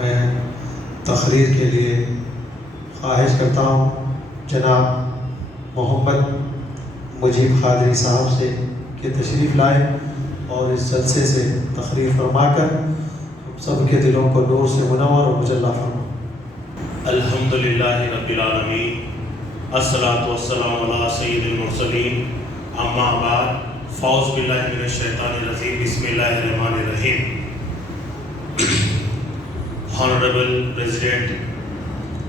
मैं तकरीर के लिए ख्वाहिश करता हूँ जनाब मोहम्मद मुजीब क़ादरी साहब से कि तशरीफ़ लाए और इस जलसे से तकरीर फरमाकर सब के दिलों को नूर से मुनव्वर और मुजल्ला फरमा। अल्हम्दुलिल्लाहि रब्बिल आलमीन अस्सलातु वस्सलामु अला सय्यिदिल मुरसलीन अम्मा बाद फ़ौज़ बिल्लाहि मिनश शैतानिर रजीम बिस्मिल्लाहिर रहमानिर रहीम। Honorable President,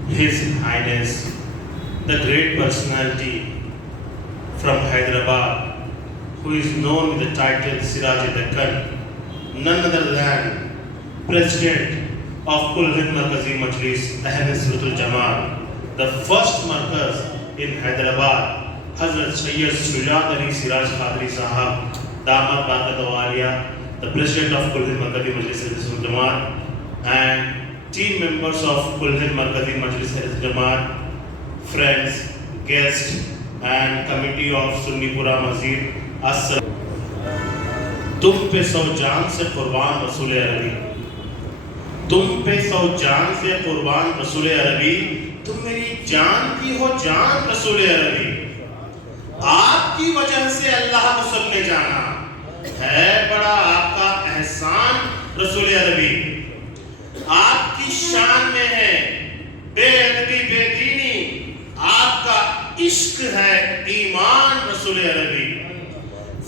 His Highness, the great personality from Hyderabad, who is known with the title Siraj-e-Dakkan, none other than President of Kul Hind Markazi Majlis Ahl Sunnat Jamaat, the first markaz in Hyderabad, Hazrat Sayyid Shujat Ali Siraj Qadri Sahab, Damat Baqadawaliya, the President of Kul Hind Markazi Majlis Ahl Sunnat Jamaat, and team members of Kul Hind Markazi Majlis Ahl Jamaat, friends, guests, and committee of Sunnipura Masjid. तुम पे सौ जान से कुर्बान रसूल अरबी, तुम पे सौ जान से कुर्बान रसूल अरबी, तुम मेरी जान की हो जान रसूल अरबी। आपकी वजह से अल्लाह को सबने जाना, है बड़ा आपका एहसान रसूल अरबी। आपकी शान में है बेअदबी बेदीनी, आपका इश्क है ईमान रसूल अरबी।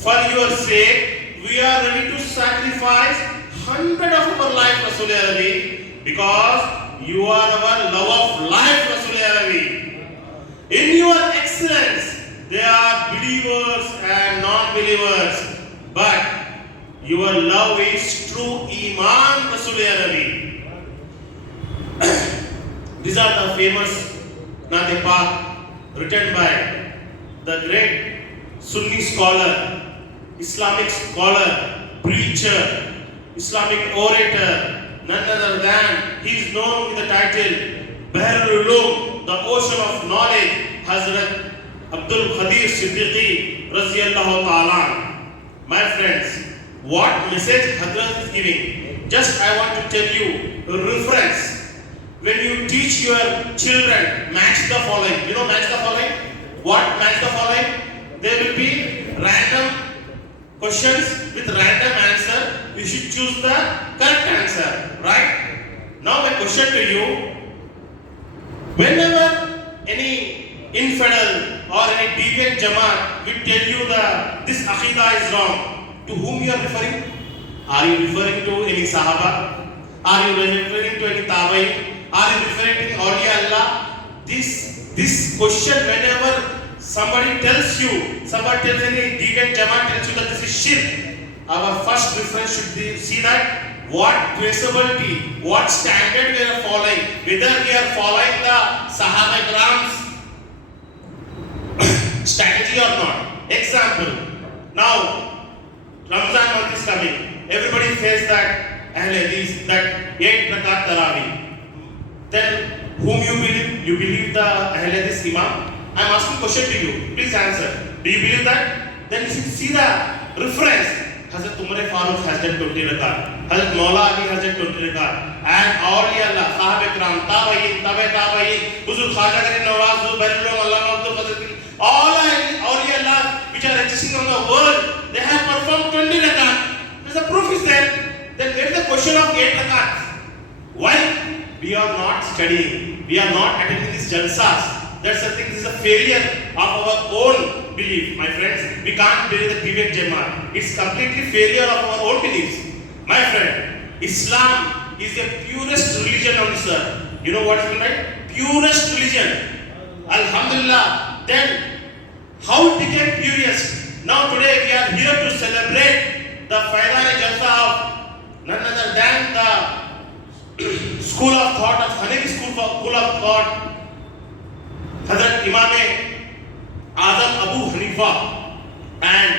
For your sake, we are ready to sacrifice 100 of our life Rasul Arabi, because you are our love of life Rasul Arabi. In your excellence, there are believers and non-believers, but your love is true Iman Rasul Arabi. These are the famous Naat Pak written by the great Sunni scholar, Islamic scholar, preacher, Islamic orator, none other than he is known with the title Bahrul Ulum, the ocean of knowledge, Hazrat Abdul Qadir Siddiqui Raziyallahu Ta'ala. My friends, what message Hazrat is giving? Just I want to tell you a reference. When you teach your children, match the following. You know match the following? What match the following? There will be random questions with random answer. You should choose the correct answer, right? Now my question to you: whenever any infidel or any deviant jamaat will tell you that this aqidah is wrong, to whom you are referring? Are you referring to any Sahaba? Are you referring to any Tabi'in? Are you referring to Awliya Allah? This question, whenever somebody tells any deviant jamaat tells you that this is shirk, our first reference should be see that what traceability, what standard we are following, whether we are following the Sahaba Ikram's strategy or not. Example, now Ramzan month is coming, everybody says that Ahl Hadith, that 8 rakat Tarawih. Then whom you believe? You believe the Ahl Hadith Imam? I am asking question to you. Please answer. Do you believe that? Then you should see the reference. Hazrat Umar Farooq has done 20 rakat. Hazrat Maula Ali has done 20 rakat. And Awliya Allah, Sahaba Ikram, Tabi'in, Tabi'in, Huzur Khaja Gharib Nawaz, Bahrul Ulum, Allama Abdul Qadir, all Awliya Allah which are existing on the world, they have performed 20 rakat. There's a proof is there. Then there is the question of 8 rakat. Why? We are not studying. We are not attending these jalsas. That's the thing. This is a failure of our own belief, my friends. We can't believe the deviant jamaat. It's completely failure of our own beliefs. My friend, Islam is the purest religion on this earth. You know what is meant? Purest religion. Alhamdulillah. Then, how it became purest? Now today we are here to celebrate the Faidane Jalsa of none other than the school of thought of Hanefi school of thought, Hazrat Imam Azam Abu Hanifa, and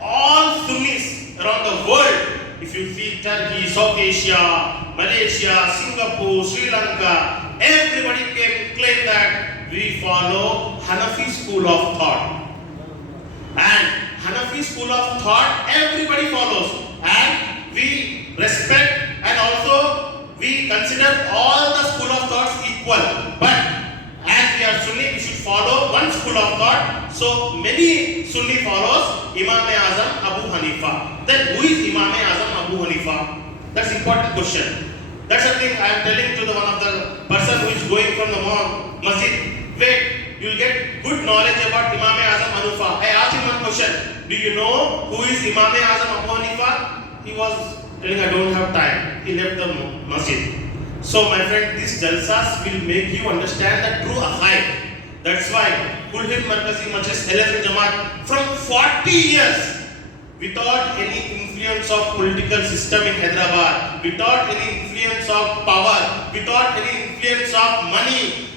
all Sunnis around the world. If you see Turkey, South Asia, Malaysia, Singapore, Sri Lanka, everybody can claim that we follow Hanafi school of thought. And Hanafi school of thought everybody follows, and we respect and also we consider all the school of thoughts equal, but as we are Sunni, we should follow one school of thought. So many Sunni follows Imam Azam Abu Hanifa. Then who is Imam Azam Abu Hanifa? That's important question. That's the thing I am telling to the one of the person who is going from the masjid. Wait, you will get good knowledge about Imam Azam Hanifa. I asked him one question. Do you know who is Imam Azam Abu Hanifa? He was telling I don't have time. He left the masjid. So my friend, these jalsas will make you understand the true aqaid. That's why Kulhin Markazi Majlis Ahl Jamaat from 40 years without any influence of political system in Hyderabad, without any influence of power, without any influence of money,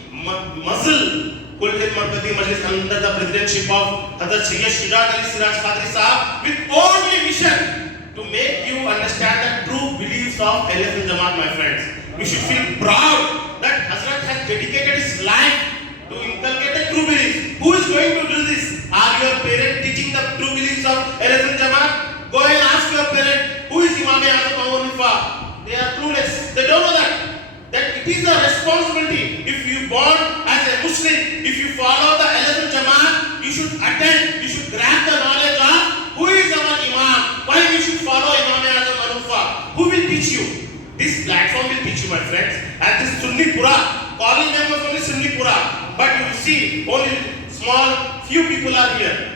muscle, Kulhin Markazi Majlis under the presidency of Hazrat Sayyid Shujat Ali Siraj Qadri Sahab with only mission to make you understand the true beliefs of Ahl Jamaat, my friends. You should feel proud that Hazrat has dedicated his life to inculcate the true beliefs. Who is going to do this? Are your parents teaching the true beliefs of Ahl Jamaat? Go and ask your parent, who is Imam Azam Abu Hanifa? They are clueless. They don't know that it is a responsibility. If you born as a Muslim, if you follow the Ahl Jamaat, you should attend, you should grab the knowledge of who is our Imam, why we should follow Imam Azam Abu Hanifa. Who will teach you? This platform will teach you, my friends. And this Sunni Pura, calling them was only Sunni Pura. But you will see, only small, few people are here.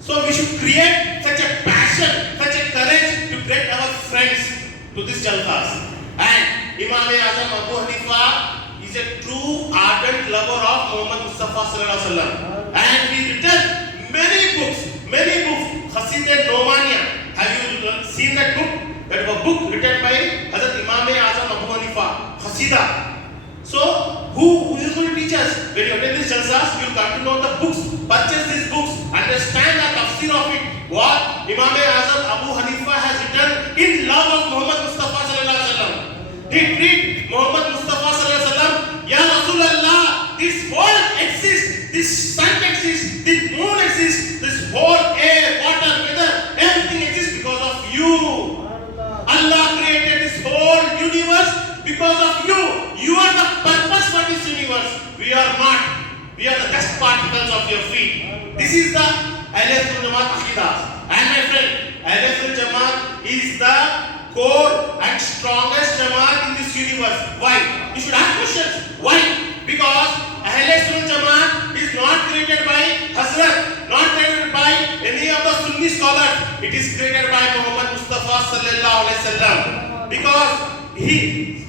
So we should create such a passion, such a courage to get our friends to this jalsas. And Imam Azam Abu Hanifa is a true ardent lover of Muhammad Mustafa Sallallahu Alaihi Wasallam. And he written many books. Hasid Nomania. Have you seen that book? That was a book written by Hazrat Imam Azam Abu Hanifa, Khasida. So, who is going to teach us? When you attend these jalsas, you will come to know the books. Purchase these books. Understand the tafsir of it. What Imam Azam Abu Hanifa has written in love of Muhammad Mustafa Sallallahu Alaihi Wasallam. He treated Muhammad Mustafa Sallallahu Alaihi Wasallam, Ya Rasulullah, this world exists, this sun exists, this moon exists, this whole air, water, weather, everything exists because of you. Allah created this whole universe because of you. You are the purpose for this universe. We are not. We are the dust particles of your feet. This is the Ahl Jamaat Aqidah. And my friend, Ahl Jamaat is the core and strongest Jamaat in this universe. Why? You should ask questions. Why? Because Ahl Jamaat is not created by Hazrat, not created by any of the Sunni scholars. It is created by Muhammad Mustafa Sallallahu Alaihi Wasallam. Because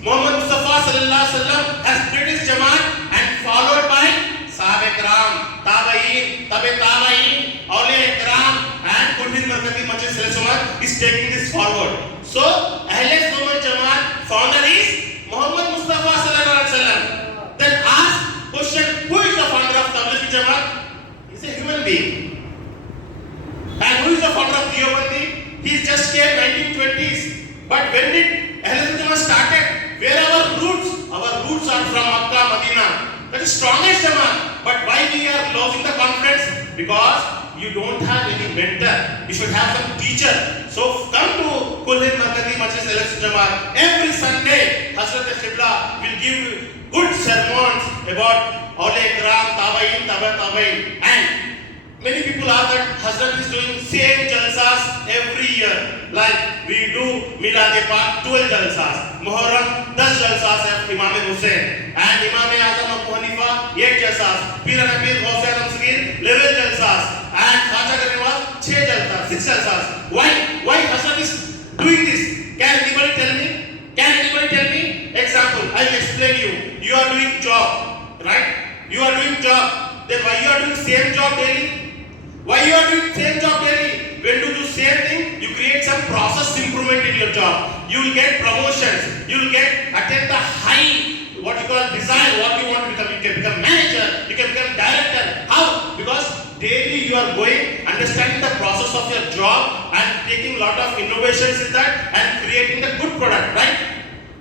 Muhammad Mustafa Sallallahu Alaihi Wasallam has created his Jamaat and followed by Sahaba Ikram, Tabain, Tabain, Awliya Ikram and Kulhin Markazi Majlis Ahl Jamaat is taking this forward. So, Ahl Jamaat founder is Muhammad Mustafa Sallallahu Alaihi Wasallam. Then ask question, who is the founder of Tablighi Jamaat? He is a human being. And who is the founder of Deobandi? He just came 1920s. But when did Ahl Jamaat started? Where our roots? Our roots are from Makkah, Medina. That is strongest Jamaat. But why we are losing the confidence? Because you don't have any mentor. You should have some teacher. So come to Kulhin Markazi Majlis Ahl Jamaat. Every Sunday, Hazrat Qibla will give good sermons about Awliya Ikram, Tabain. And many people are that Hazrat is doing same jalsas every year. Like we do Milad-e-Pak 12 jalsas, Muharram 10 jalsas of Imam Hussain, and Imam Azam Abu Hanifa 8 jalsas, Pir Nabir Ghaus Alam Sagir 11 jalsas, and Khaja Garibwal 6 jalsas, 6 jalsas. Why Hazrat is doing this? Can anybody tell me? Example, I will explain you. You are doing job, right? You are doing job. Then why you are doing same job daily? Why you are doing same job daily? When you do same thing, you create some process improvement in your job. You will get promotions. You will attain the high, what you call desire, what you want to become. You can become manager. You can become director. How? Because daily you are going, understanding the process of your job and taking lot of innovations in that and creating the good product, right?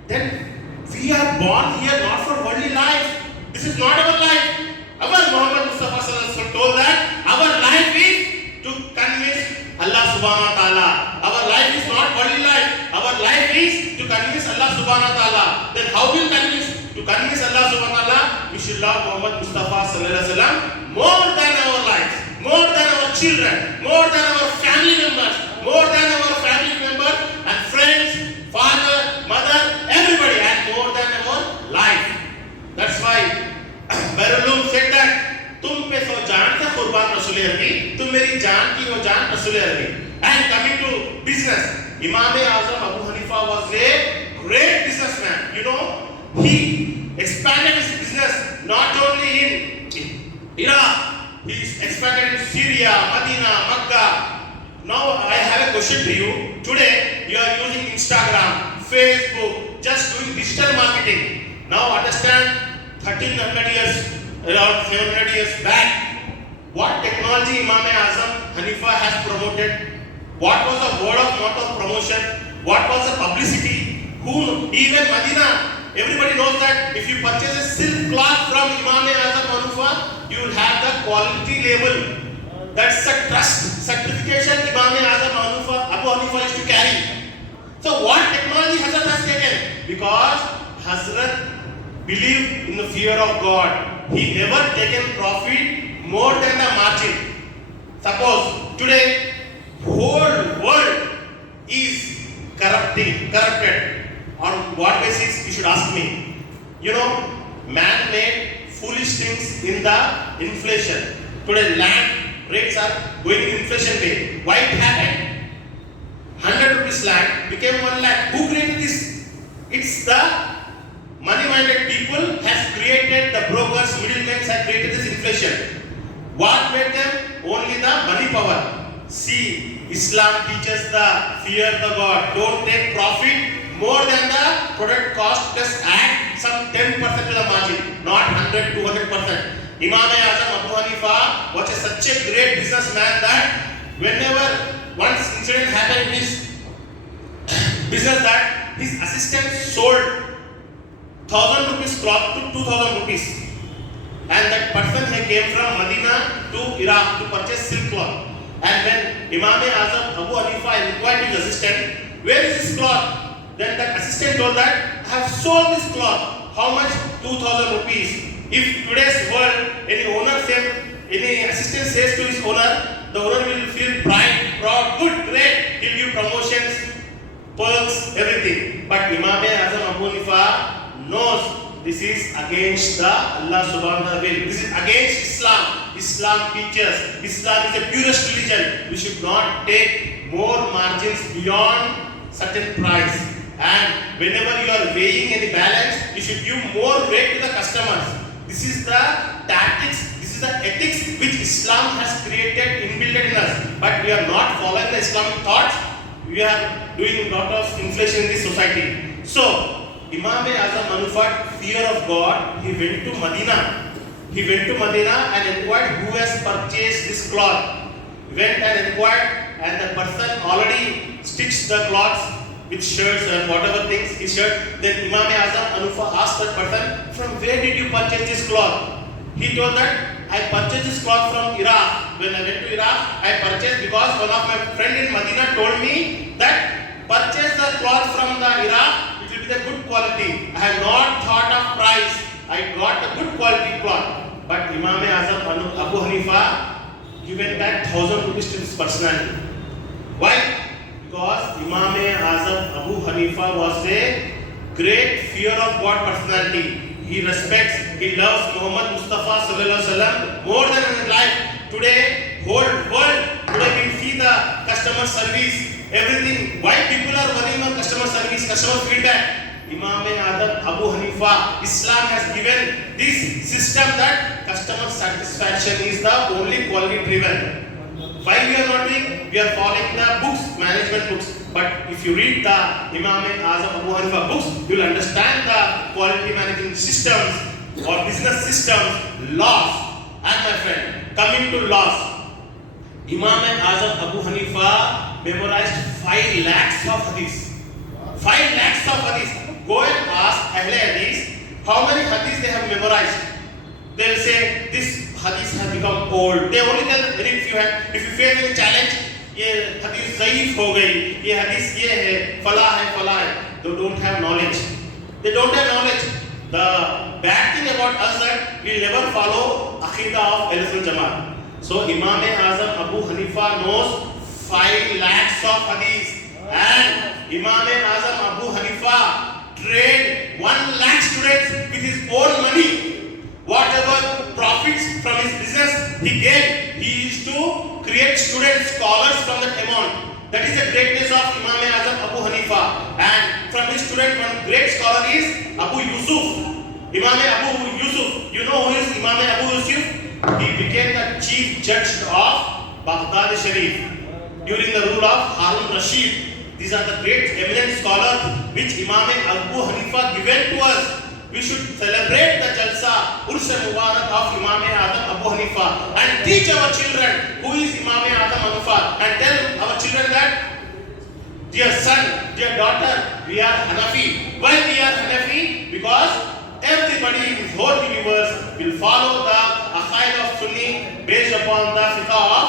Then we are born here not for worldly life. This is not our life. Our Muhammad Mustafa Sallallahu Alaihi Wasallam told that our life is to convince Allah Subhanahu Wa Taala. Our life is not worldly life. Our life it is to convince Allah subhanahu wa ta'ala. Then how will you convince? To convince Allah subhanahu wa ta'ala, we should love Muhammad Mustafa sallallahu alaihi wasallam more than our lives, more than our children, more than our family members, more than our family members and friends, father, mother, everybody, and more than our life. That's why Barulum said that तुम पे सो जान से कुर्बान रसूल अरबी, तुम मेरी जान की हो जान रसूल अरबी. And coming to business, Imam Azam Abu Hanifa was a great businessman. You know, he expanded his business not only in Iraq, he expanded in Syria, Medina, Makkah. Now I have a question to you. Today you are using Instagram, Facebook, just doing digital marketing. Now understand 1300 years, around 700 years back, what technology Imam Azam Hanifa has promoted, what was the word of mouth of promotion, what was the publicity, who, even Medina, everybody knows that if you purchase a silk cloth from Imam Azam Hanifa, you will have the quality label. That's a trust certification Imam Azam Abu Hanifa used to carry. So what technology Hazrat has taken? Because Hazrat believed in the fear of God. He never taken profit more than the margin. Suppose today whole world is corrupted. On what basis? You should ask me. You know, man made foolish things in the inflation. Today land rates are going in inflation way. Why it happened? 100 rupees land became 1 lakh. Who created this? It's the money-minded people has created, the brokers, middlemen have created this inflation. What made them? Only the money power. See, Islam teaches the fear of the God. Don't take profit more than the product cost. Just add some 10% to the margin, not 100, 200%. Imam Azam Abu Hanifa was such a great businessman that whenever once incident happened in his business that his assistant sold 1000 rupees cloth to 2000 rupees, and that person he came from Medina to Iraq to purchase silk cloth. And when Imam Azam Abu Hanifa inquired his assistant, where is this cloth? Then that assistant told that I have sold this cloth. How much? 2000 rupees. If today's world, any assistant says to his owner, the owner will feel pride, proud, good, great, he'll give promotions, perks, everything. But Imam Azam Abu Hanifa knows this is against the Allah subhanahu wa ta'ala will. This is against Islam. Islam teaches, Islam is the purest religion. We should not take more margins beyond certain price. And whenever you are weighing any balance, you should give more weight to the customers. This is the tactics, this is the ethics which Islam has created, inbuilt in us. But we are not following the Islamic thoughts. We are doing a lot of inflation in this society. So, Imam Azam Hanifa, fear of God, he went to Medina. He went to Medina and inquired who has purchased this cloth. Went and inquired, and the person already stitched the cloths with shirts and whatever things he shirt. Then Imam Azam Hanifa asked that person, from where did you purchase this cloth? He told that I purchased this cloth from Iraq. When I went to Iraq, I purchased because one of my friend in Medina told me that purchase the cloth from the Iraq, it will be the good quality. I have not thought of price. I got a good quality cloth. But Imam Azam Abu Hanifa given back 1000 rupees to this personality. Why? Because Imam Azam Abu Hanifa was a great fear of God personality. He respects, he loves Muhammad Mustafa sallallahu alaihi wasallam more than in life. Today, whole world, today we see the customer service, everything. Why people are worrying on customer service, customer feedback? Imam Azam Abu Hanifa, Islam has given this system that customer satisfaction is the only quality driven. Why we are not doing? We are following the books, management books. But if you read the Imam Azam Abu Hanifa books, you will understand the quality management systems or business systems, laws. And my friend, coming to laws, Imam Azam Abu Hanifa memorized 5 lakhs of hadith. 5 lakhs of hadith. Go and ask Ahle Hadith how many hadiths they have memorized. They will say this hadith has become old. They only tell if you face any challenge, ये hadith ज़ईफ हो गई, ये hadith ये है, फला है, they don't have knowledge. They don't have knowledge. The bad thing about us that we never follow Aqidah of Ahl Sunnah Jamaat. So Imam Azam Abu Hanifa knows 5 lakhs of hadith, and Imam Azam Abu Hanifa trained 1 lakh students with his own money. Whatever profits from his business he gained, he used to create students, scholars from that amount. That is the greatness of Imam Azam Abu Hanifa. And from his student, one great scholar is Abu Yusuf. Imam Abu Yusuf. You know who is Imam Abu Yusuf? He became the chief judge of Baghdad Sharif during the rule of Harun Rashid. These are the great eminent scholars which Imam Abu Hanifa given to us. We should celebrate the Jalsa, Urs Mubarak of Imam Azam Abu Hanifa, and teach our children who is Imam Azam Abu Hanifa, and tell our children that, dear son, dear daughter, we are Hanafi. Why we are Hanafi? Because everybody in this whole universe will follow the Aqaid of Sunni based upon the fiqh of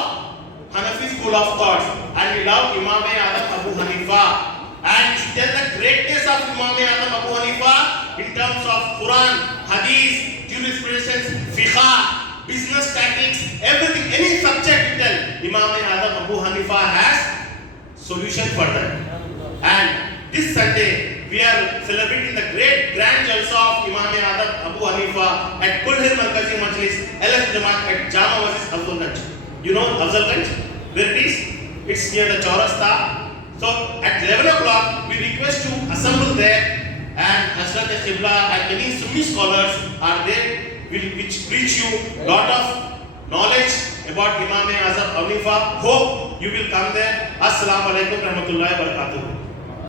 Hanafi school of thought, and we love Imam Azam Abu Hanifa. And tell the greatness of Imam Azam Abu Hanifa in terms of Quran, Hadith, jurisprudence, fiqh, business tactics, everything, any subject you tell, Imam Azam Abu Hanifa has solution for that. And this Sunday, we are celebrating the great grand jalsa of Imam Azam Abu Hanifa at Kulhir Markazi Majlis, LS Jamaat at Jama Masjid Afzalganj. You know Afzalganj? Where it is? It's near the Chaurasta. So at 11 o'clock, we request to assemble there, and Hazrat Qibla and many Sunni scholars are there which preach you lot of knowledge about Imam Azam Abu Hanifa. Hope you will come there. Assalamu alaikum warahmatullahi wabarakatuh.